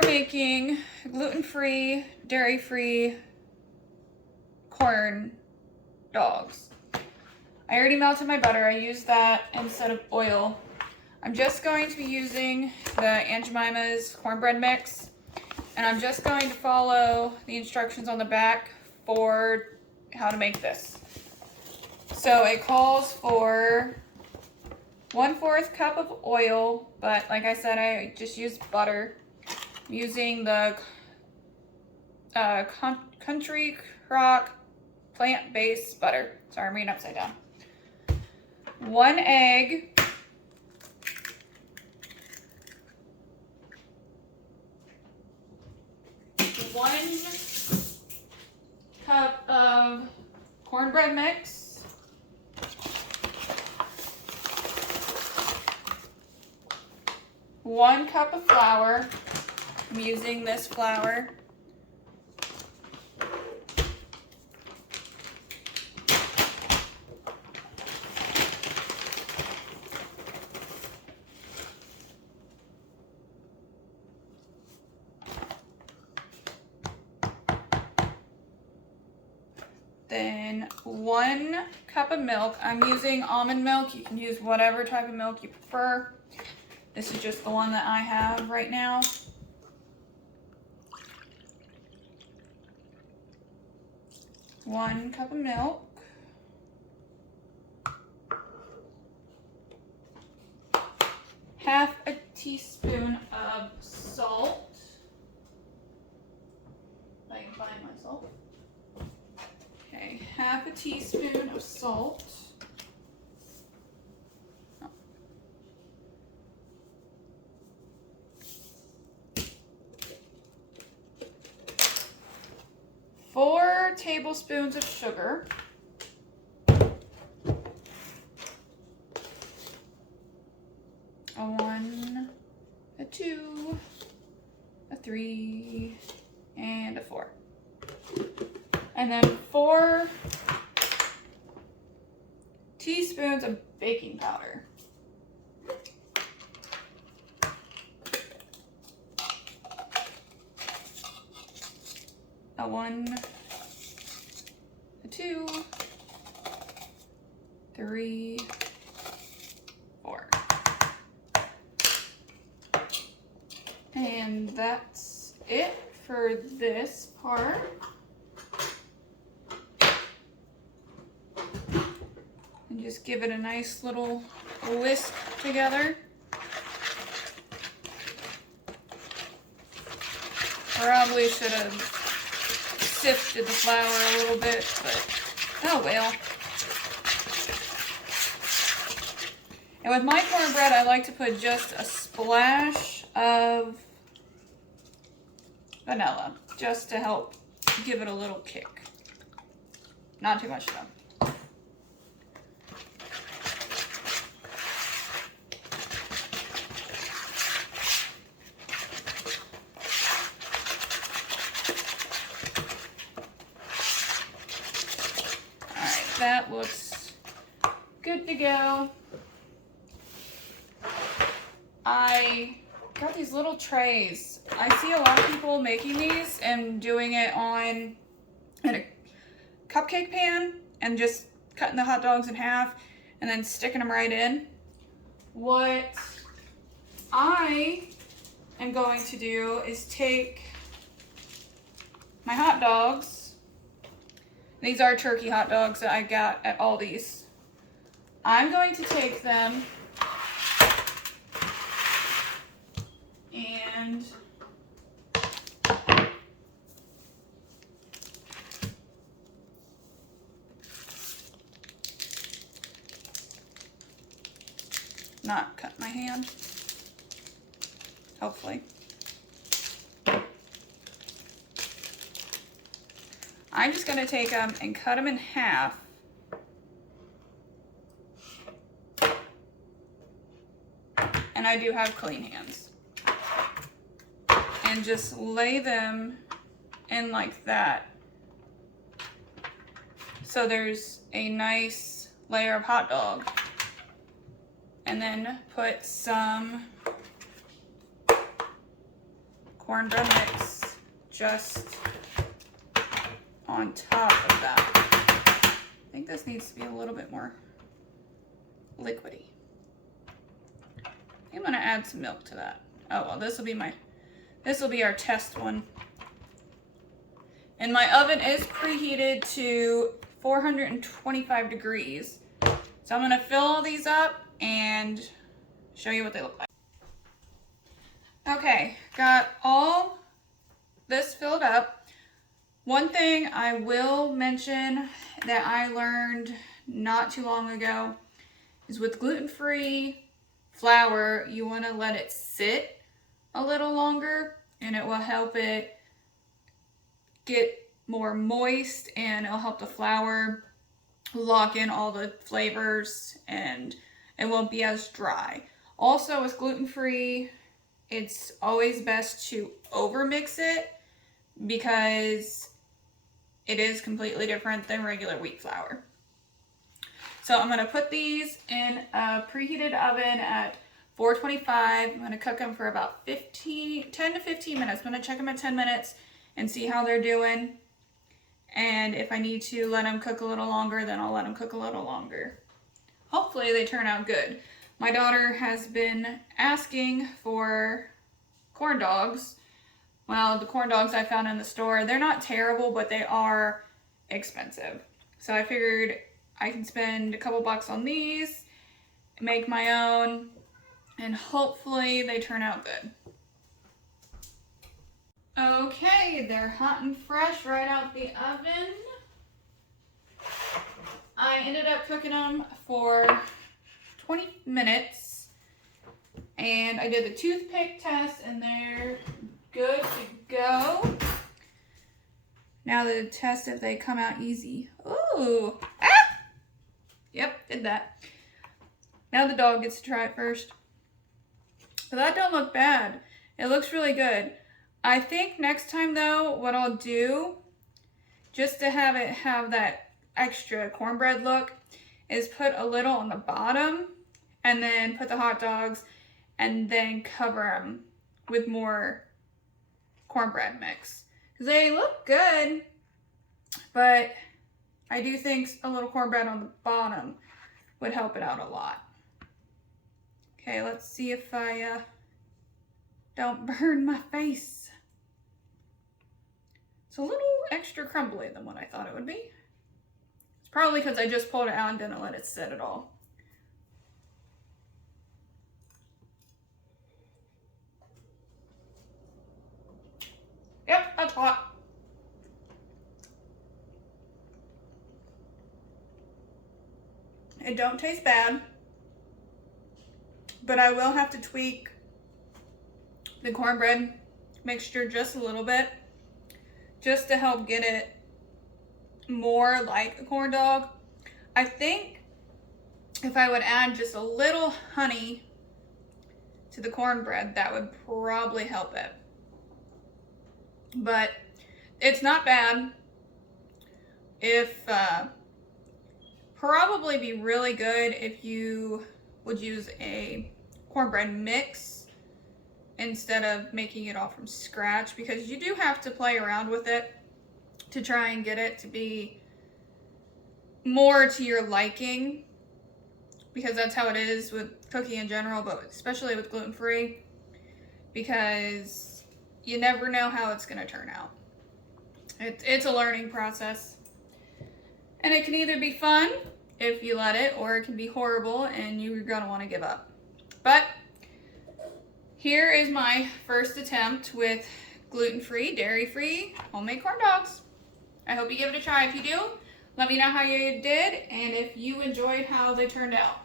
We're making gluten-free, dairy-free corn dogs. I already melted my butter. I used that instead of oil. I'm just going to be using the Aunt Jemima's cornbread mix, and I'm just going to follow the instructions on the back for how to make this. So it calls for 1/4 cup of oil, but like I said, I just used butter. I'm using the Country Crock plant-based butter. Sorry, I'm reading upside down. 1 egg. 1 cup of cornbread mix. 1 cup of flour. I'm using this flour. Then 1 cup of milk. I'm using almond milk. You can use whatever type of milk you prefer. This is just the one that I have right now. One cup of milk. Half a teaspoon of salt. If I can find my salt. Okay, half a teaspoon of salt. Oh. 4 tablespoons of sugar. A 1, a 2, a 3, and a 4. And then 4 teaspoons of baking powder. A 1, a 2, 3, 4. And that's it for this part. And just give it a nice little whisk together. Probably should have sifted the flour a little bit, but oh well. And with my cornbread, I like to put just a splash of vanilla, just to help give it a little kick. Not too much though. Alright, that looks good to go. I got these little trays. I see a lot of people making these and doing it in a cupcake pan and just cutting the hot dogs in half and then sticking them right in. What I am going to do is take my hot dogs. These are turkey hot dogs that I got at Aldi's. I'm going to take them and not cut my hand, hopefully. I'm just gonna take them and cut them in half. And I do have clean hands. And just lay them in like that. So there's a nice layer of hot dog. And then put some cornbread mix just on top of that. I think this needs to be a little bit more liquidy. I'm gonna add some milk to that. Oh well, this will be our test one. And my oven is preheated to 425 degrees. So I'm gonna fill all these up and show you what they look like. Okay, got all this filled up. One thing I will mention that I learned not too long ago is with gluten-free flour, you want to let it sit a little longer and it will help it get more moist and it'll help the flour lock in all the flavors and it won't be as dry. Also with gluten-free, it's always best to over mix it because it is completely different than regular wheat flour. So I'm gonna put these in a preheated oven at 425. I'm gonna cook them for about 10 to 15 minutes. I'm gonna check them at 10 minutes and see how they're doing. And if I need to let them cook a little longer, then I'll let them cook a little longer. Hopefully they turn out good. My daughter has been asking for corn dogs. Well, the corn dogs I found in the store, they're not terrible, but they are expensive. So I figured I can spend a couple bucks on these, make my own, and hopefully they turn out good. Okay, they're hot and fresh right out the oven. I ended up cooking them for 20 minutes and I did the toothpick test and they're good to go. Now the test if they come out easy. Ooh, ah! Yep, did that. Now the dog gets to try it first. But that don't look bad. It looks really good. I think next time though, what I'll do, just to have it have that extra cornbread look, is put a little on the bottom and then put the hot dogs and then cover them with more cornbread mix. Because they look good, but I do think a little cornbread on the bottom would help it out a lot. Okay, let's see if I don't burn my face. It's a little extra crumbly than what I thought it would be. It's probably because I just pulled it out and didn't let it sit at all. Yep, that's hot. It don't taste bad, but I will have to tweak the cornbread mixture just a little bit, just to help get it more like a corn dog. I think if I would add just a little honey to the cornbread, that would probably help it. But it's not bad. If probably be really good if you would use a cornbread mix instead of making it all from scratch, because you do have to play around with it to try and get it to be more to your liking, because that's how it is with cooking in general, but especially with gluten-free, because you never know how it's going to turn out. It's a learning process, and it can either be fun if you let it, or it can be horrible and you're going to want to give up. But here is my first attempt with gluten-free, dairy-free, homemade corn dogs. I hope you give it a try. If you do, let me know how you did and if you enjoyed how they turned out.